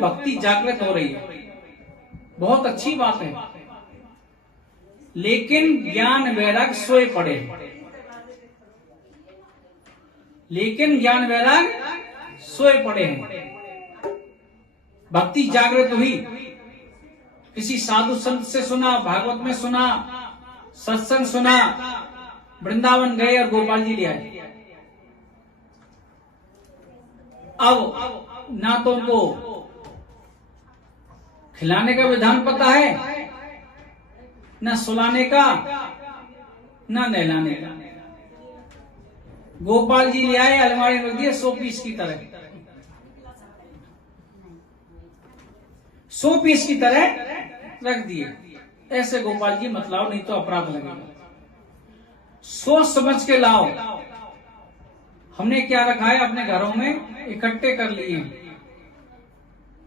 में भक्ति जागृत हो रही है, बहुत अच्छी बात है। लेकिन ज्ञान वैराग सोए पड़े, लेकिन ज्ञान वैराग सोए पड़े हैं। भक्ति जागृत हुई, किसी साधु संत से सुना, भागवत में सुना, सत्संग सुना, वृंदावन गए और गोपाल जी ले आए। अब ना तो उनको खिलाने का विधान पता है, ना सुलाने का, ना नहलाने का। गोपाल जी ले आए, अलमारी में रख दिए 100 पीस की तरह, 100 पीस की तरह रख दिए। ऐसे गोपाल जी मत लाओ, नहीं तो अपराध लगेगा। सोच समझ के लाओ। हमने क्या रखा है अपने घरों में, इकट्ठे कर लिए,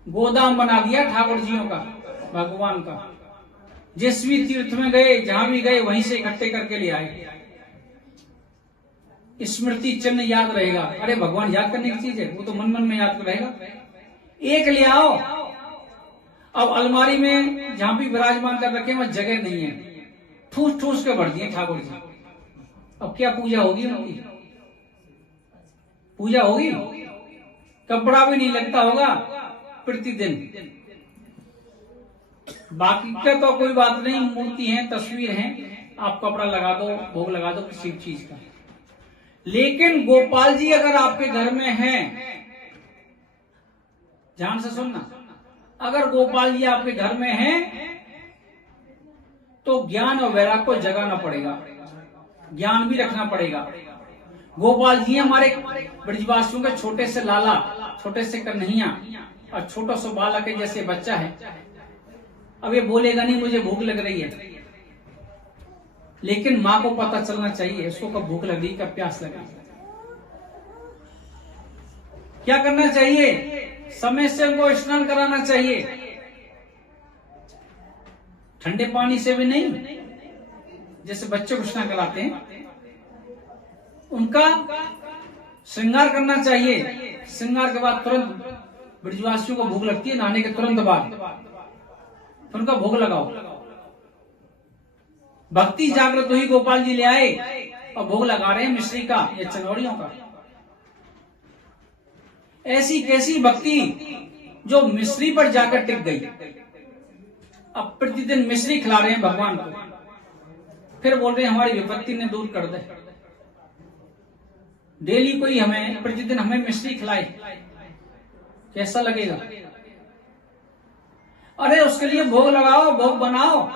गोदाम बना दिया ठाकुर जियों का, भगवान का। जिस भी तीर्थ में गए, जहां भी गए, वहीं से इकट्ठे करके ले आए। स्मृति चिन्ह याद रहेगा। अरे भगवान याद करने की चीज है, वो तो मन मन में याद रहेगा। एक ले आओ। अब अलमारी में जहां भी विराजमान कर रखे वहां जगह नहीं है, ठूस ठूस के भर दिए ठाकुर जी। अब क्या पूजा होगी उनकी? पूजा होगी? कपड़ा भी नहीं लगता होगा प्रतिदिन। बाकी का तो कोई बात नहीं, मूर्ति है, तस्वीर है, आप कपड़ा लगा दो, भोग लगा दो किसी चीज का। लेकिन गोपाल जी अगर आपके घर में हैं, ध्यान से सुनना, अगर गोपाल जी आपके घर में हैं तो ज्ञान और वैराग को जगाना पड़ेगा, ज्ञान भी रखना पड़ेगा। गोपाल जी हमारे ब्रजवासियों के छोटे से लाला, छोटे से कन्हैया और छोटा सा बालक है, जैसे बच्चा है। अब ये बोलेगा नहीं मुझे भूख लग रही है, लेकिन माँ को पता चलना चाहिए इसको कब भूख लग रही, कब प्यास लग रही। क्या करना चाहिए? समय से उनको स्नान कराना चाहिए, ठंडे पानी से भी नहीं, जैसे बच्चों को स्नान कराते हैं। उनका श्रृंगार करना चाहिए। श्रृंगार के बाद तुरंत, ब्रजवासियों को भूख लगती है नहाने के तुरंत बाद, तो उनका भोग लगाओ। भक्ति जागृत हुई, गोपाल जी ले आए और भोग लगा रहे हैं मिश्री का या चनौड़ियों का। ऐसी कैसी भक्ति जो मिश्री पर जाकर टिक गई। अब प्रतिदिन मिश्री खिला रहे हैं भगवान को, फिर बोल रहे हैं हमारी विपत्ति ने दूर कर दे। डेली कोई हमें, प्रतिदिन हमें मिश्री खिलाए, कैसा लगेगा? अरे उसके लिए भोग लगाओ, भोग बनाओ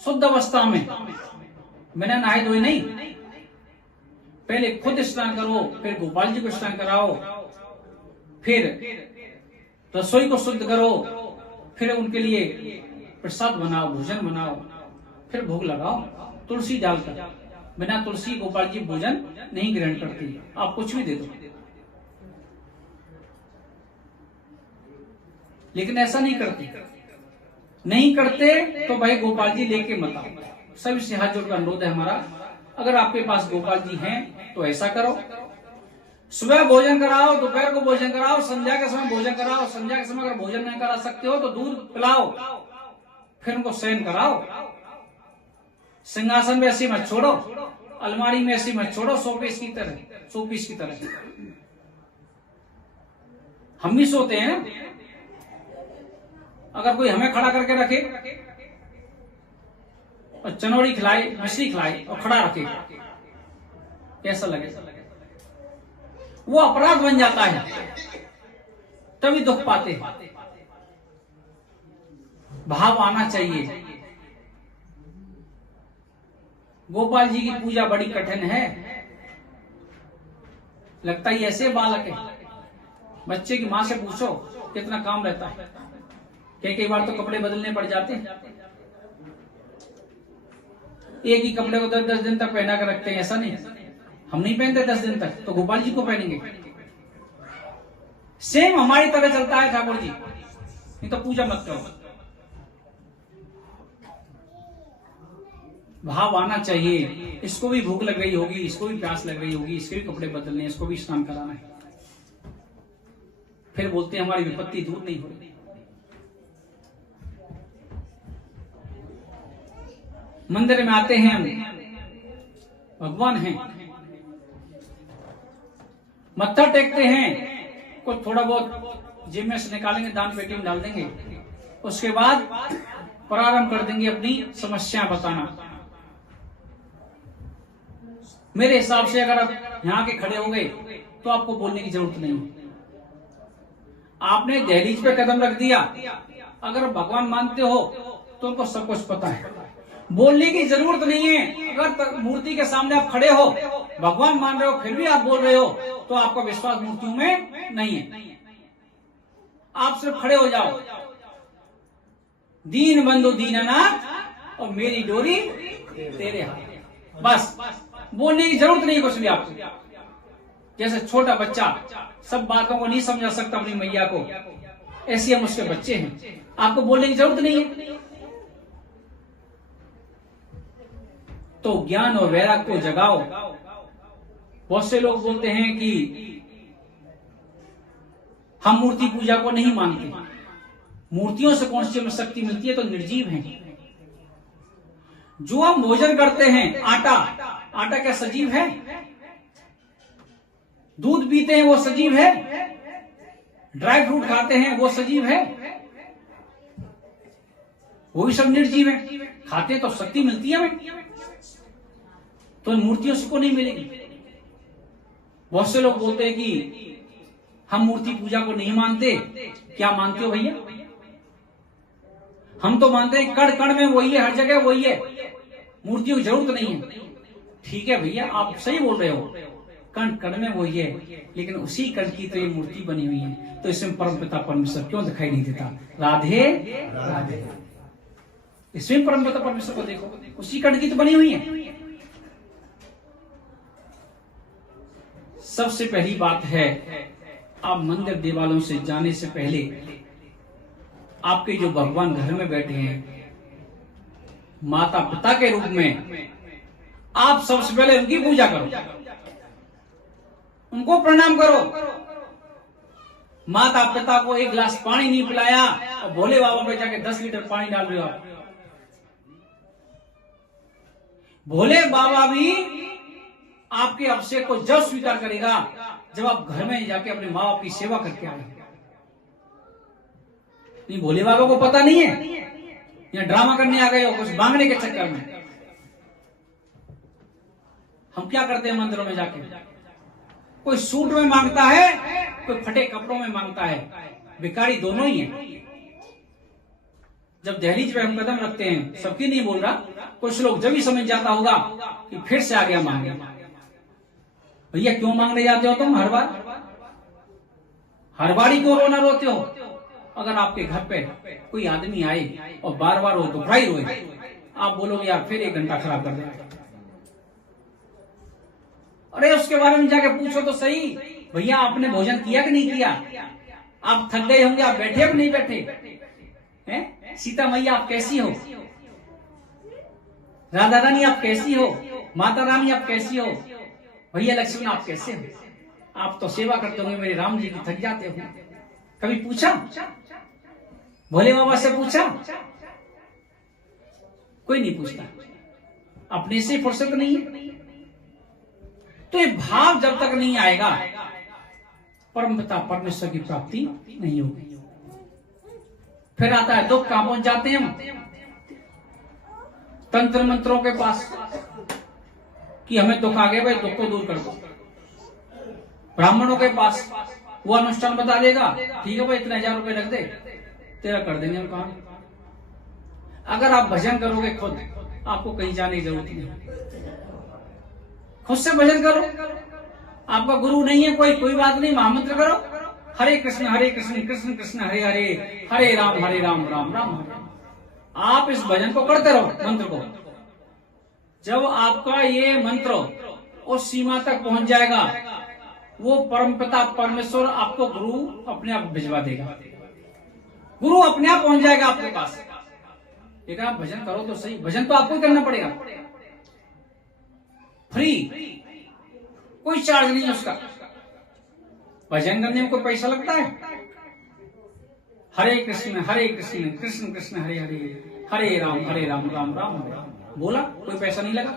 शुद्ध अवस्था में, बिना नहाए धोए नहीं। पहले खुद स्नान करो, फिर गोपाल जी को स्नान कराओ, फिर रसोई को शुद्ध करो, फिर उनके लिए प्रसाद बनाओ, भोजन बनाओ, फिर भोग लगाओ तुलसी डालकर। बिना तुलसी गोपाल जी भोजन नहीं ग्रहण करती। आप कुछ भी दे दो, लेकिन ऐसा नहीं करते। नहीं करते तो भाई गोपाल जी लेके मत आओ। सभी से हाथ जोड़कर अनुरोध है हमारा, अगर आपके पास गोपाल जी हैं तो ऐसा करो, सुबह भोजन कराओ, दोपहर को भोजन कराओ, संध्या के समय भोजन कराओ। संध्या के समय अगर भोजन नहीं करा सकते हो तो दूध पिलाओ, फिर उनको शयन कराओ। सिंहासन में ऐसी मत छोड़ो, अलमारी में ऐसी मत छोड़ो 100 पीस की तरह, 100 पीस की तरह। हम भी सोते हैं ना, अगर कोई हमें खड़ा करके रखे और चनौड़ी खिलाए, मछली खिलाए और खड़ा रखे, कैसा लगे? वो अपराध बन जाता है, तभी दुख पाते हैं। भाव आना चाहिए। गोपाल जी की पूजा बड़ी कठिन है, लगता ही ऐसे बालक है। बच्चे की माँ से पूछो कितना काम रहता है, कई बार तो कपड़े बदलने पड़ जाते हैं। एक ही कपड़े को 10-10 दिन तक पहना कर रखते हैं, ऐसा नहीं। हम नहीं पहनते 10 दिन तक, तो गोपाल जी को पहनेंगे। सेम हमारी तरह चलता है ठाकुर जी, नहीं तो पूजा मत करो। भाव आना चाहिए। इसको भी भूख लग रही होगी, इसको भी प्यास लग रही होगी, इसके भी कपड़े बदलने, इसको भी स्नान कराना है। फिर बोलते हैं हमारी विपत्ति दूर नहीं हो रही। मंदिर में आते हैं, भगवान हैं, मत्था टेकते हैं, कुछ थोड़ा बहुत जेब में से निकालेंगे, दान पेटी में डाल देंगे, उसके बाद प्रारंभ कर देंगे अपनी समस्या बताना। मेरे हिसाब से अगर आप यहाँ के खड़े हो गए तो आपको बोलने की जरूरत नहीं। आपने दहलीज पे कदम रख दिया, अगर भगवान मानते हो तो उनको सब कुछ पता है, बोलने की जरूरत नहीं है। अगर मूर्ति के सामने आप खड़े हो, भगवान मान रहे हो, फिर भी आप बोल रहे हो, तो आपका विश्वास मूर्तियों में नहीं है। आप सिर्फ खड़े हो जाओ, दीन बंधु दीनानाथ और मेरी डोरी तेरे हाथ, बस बोलने की जरूरत नहीं कुछ भी आपको। जैसे छोटा बच्चा सब बातों को नहीं समझा सकता अपनी मैया को, ऐसे हम उसके बच्चे हैं, आपको बोलने की जरूरत नहीं है। तो ज्ञान और वैराग्य को जगाओ। बहुत से लोग बोलते हैं कि हम मूर्ति पूजा को नहीं मानते, मूर्तियों से कौन सी हमें शक्ति मिलती है, तो निर्जीव हैं। जो हम भोजन करते हैं, आटा, आटा क्या सजीव है? दूध पीते हैं वो सजीव है? ड्राई फ्रूट खाते हैं वो सजीव है? वो भी सब निर्जीव है। खाते तो शक्ति मिलती है हमें, तो मूर्तियों से को नहीं मिलेगी। बहुत से लोग बोलते हैं कि हम मूर्ति पूजा को नहीं मानते। क्या मानते हो भैया? हम तो मानते हैं कण कण में वही है, हर जगह वही है, मूर्तियों की जरूरत नहीं है। ठीक है भैया, आप सही बोल रहे हो, कण कण में वही है, लेकिन उसी कण की तो ये मूर्ति बनी हुई है, तो इसमें परमपिता परमेश्वर क्यों दिखाई नहीं देता? राधे राधे। इसमें परमपिता परमेश्वर को देखो, उसी कण की तो बनी हुई है। सबसे पहली बात है, आप मंदिर देवालयों से जाने से पहले आपके जो भगवान घर में बैठे हैं, माता पिता के रूप में, आप सबसे पहले उनकी पूजा करो, उनको प्रणाम करो। माता पिता को एक गिलास पानी नहीं पिलाया और भोले बाबा पे जाके 10 लीटर पानी डाल रहे हो आप। भोले बाबा भी आपके अभिषेक को जब स्वीकार करेगा जब आप घर में जाके अपने माँ बाप की सेवा करके आए। नहीं, भोले बाबा को पता नहीं है या ड्रामा करने आ गए हो कुछ मांगने के चक्कर में। हम क्या करते हैं मंदिरों में जाके, कोई सूट में मांगता है, कोई फटे कपड़ों में मांगता है, भिखारी दोनों ही हैं। जब दहलीज पे हम कदम रखते हैं, सबकी नहीं बोल रहा, कुछ लोग जब ही समझ जाता होगा कि फिर से आ गया मांगे। भैया क्यों मांगने जाते हो तुम? हर बार ही क्यों रोना रोते हो? अगर आपके घर पे कोई आदमी आए और बार बार वो दुखड़ा ही रोए, आप बोलोगे यार फिर 1 घंटा खराब कर देगा। अरे उसके बारे में जाके पूछो तो सही, भैया आपने भोजन किया कि नहीं किया? आप थक गए होंगे, आप बैठे कि नहीं बैठे हैं? सीता मैया आप कैसी हो? राधा रानी आप कैसी हो? माता रानी आप कैसी हो? भैया लक्ष्मण आप कैसे हो? आप तो सेवा करते होंगे मेरे राम जी की, थक जाते हो। कभी पूछा? भोले बाबा से पूछा? कोई नहीं पूछता, अपने से फुर्सत नहीं है। तो ये भाव जब तक नहीं आएगा, परमपिता परमेश्वर की प्राप्ति नहीं होगी। फिर आता है दुख। कहां पहुंच जाते हैं हम? तंत्र मंत्रों के पास कि हमें दुख आ गया भाई, दुख को दूर कर दो। ब्राह्मणों के पास वो अनुष्ठान बता देगा, ठीक है भाई इतने 1000 रुपए रख दे, तेरा कर देंगे हम काम। अगर आप भजन करोगे खुद, आपको कहीं जाने की जरूरत नहीं, खुद से भजन करो। आपका गुरु नहीं है कोई बात नहीं, महामंत्र करो, हरे कृष्ण कृष्ण कृष्ण हरे हरे, हरे राम राम राम हरे। आप इस भजन को करते रहो, मंत्र को। जब आपका ये मंत्र उस सीमा तक पहुंच जाएगा, वो परमपिता परमेश्वर आपको गुरु अपने आप भिजवा देगा, गुरु अपने आप पहुंच जाएगा आपके पास। लेकिन आप भजन करो तो सही, भजन तो आपको ही करना पड़ेगा, फ्री, कोई चार्ज नहीं है उसका। भजन करने में कोई पैसा लगता है? हरे कृष्ण कृष्ण कृष्ण हरे हरे, हरे राम राम राम हरे। बोला, कोई पैसा नहीं लगा,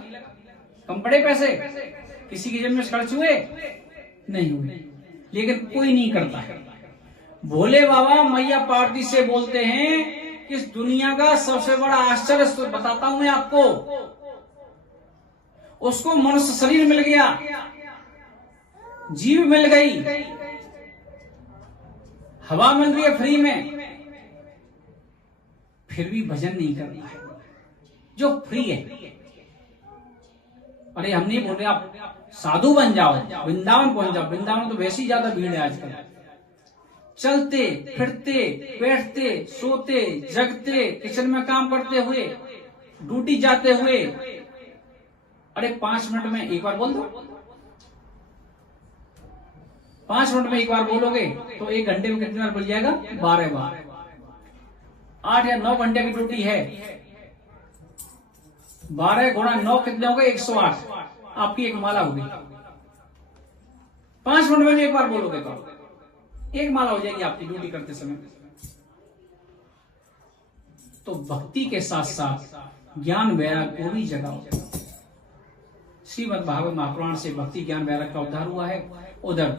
कम पड़े पैसे, किसी की जेब में खर्च हुए नहीं हुए, लेकिन कोई नहीं करता है। भोले बाबा मैया पार्वती से बोलते हैं, इस दुनिया का सबसे बड़ा आश्चर्य बताता हूं मैं आपको। उसको मनुष्य शरीर मिल गया, जीव मिल गई, हवा मिल रही है फ्री में, फिर भी भजन नहीं करता है जो फ्री है। अरे हम नहीं बोल रहे आप साधु बन जाओ, वृंदावन पहुंच जाओ, वृंदावन तो वैसे ही ज्यादा भीड़ है आजकल। चलते फिरते बैठते सोते जगते, किचन में काम करते हुए, ड्यूटी जाते हुए, अरे 5 मिनट में एक बार बोल दो, 5 मिनट में एक बार बोलोगे तो 1 घंटे में कितनी बार बोल जाएगा? 12 बार। 8 या 9 घंटे की ड्यूटी है, 12 गुणा 9 कितने हो गए? 108। आपकी एक माला होगी। 5 मिनट में एक बार बोलोगे तो 1 माला हो जाएगी आपकी ड्यूटी करते समय। तो भक्ति के साथ साथ ज्ञान वैराग्य को भी जगाओ। श्रीमद् भागवत महापुराण से भक्ति ज्ञान वैराग्य का उद्धार हुआ है। उधर